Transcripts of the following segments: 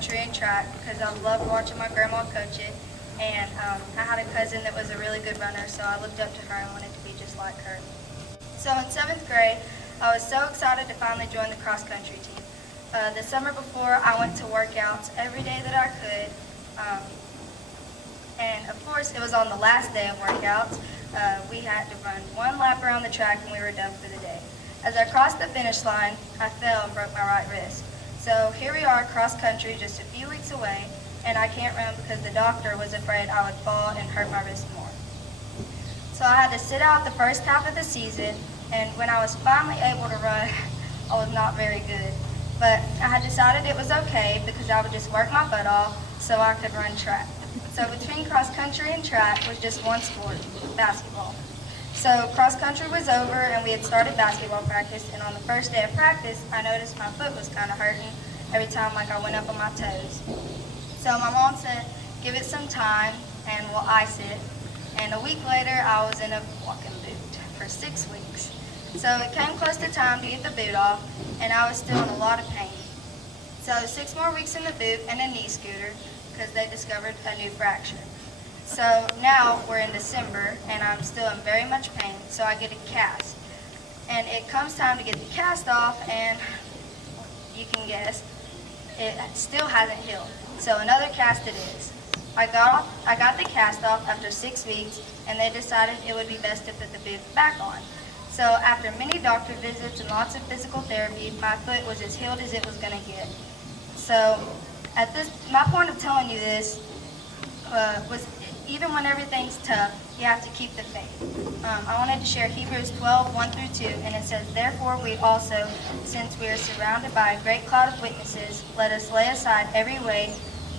country and track because I loved watching my grandma coach it. And I had a cousin that was a really good runner, so I looked up to her and wanted to be just like her. So in 7th grade, I was so excited to finally join the cross-country team. The summer before, I went to workouts every day that I could. And of course, it was on the last day of workouts. We had to run one lap around the track and we were done for the day. As I crossed the finish line, I fell and broke my right wrist. So here we are, cross-country, just a few weeks away, and I can't run because the doctor was afraid I would fall and hurt my wrist more. So I had to sit out the first half of the season, and when I was finally able to run, I was not very good. But I had decided it was okay because I would just work my butt off so I could run track. So between cross-country and track was just one sport, basketball. So cross-country was over and we had started basketball practice, and on the first day of practice, I noticed my foot was kind of hurting every time I went up on my toes. So my mom said, give it some time and we'll ice it. And a week later, I was in a walking boot for 6 weeks. So it came close to time to get the boot off, and I was still in a lot of pain. So 6 more weeks in the boot and a knee scooter because they discovered a new fracture. So now we're in December and I'm still in very much pain, so I get a cast. And it comes time to get the cast off, and you can guess, it still hasn't healed. So another cast it is. I got the cast off after 6 weeks, and they decided it would be best to put the boot back on. So after many doctor visits and lots of physical therapy, my foot was as healed as it was going to get. So my point of telling you this was even when everything's tough, you have to keep the faith. I wanted to share Hebrews 12, 1 through 2, and it says, therefore we also, since we are surrounded by a great cloud of witnesses, let us lay aside every weight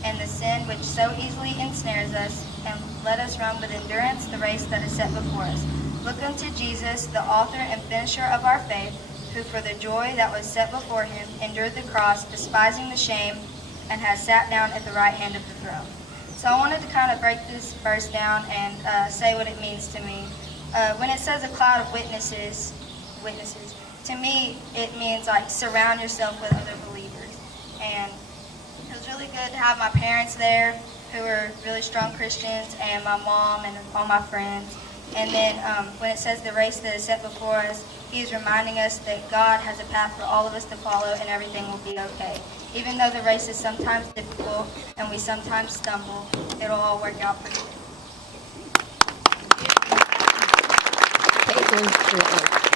and the sin which so easily ensnares us, and let us run with endurance the race that is set before us. Look unto Jesus, the author and finisher of our faith, who for the joy that was set before him endured the cross, despising the shame, and has sat down at the right hand of the throne. So I wanted to kind of break this verse down and say what it means to me. When it says a cloud of witnesses, to me it means like surround yourself with other believers. And it was really good to have my parents there who were really strong Christians, and my mom and all my friends. And then when it says the race that is set before us, he is reminding us that God has a path for all of us to follow and everything will be okay. Even though the race is sometimes difficult and we sometimes stumble, it'll all work out for good.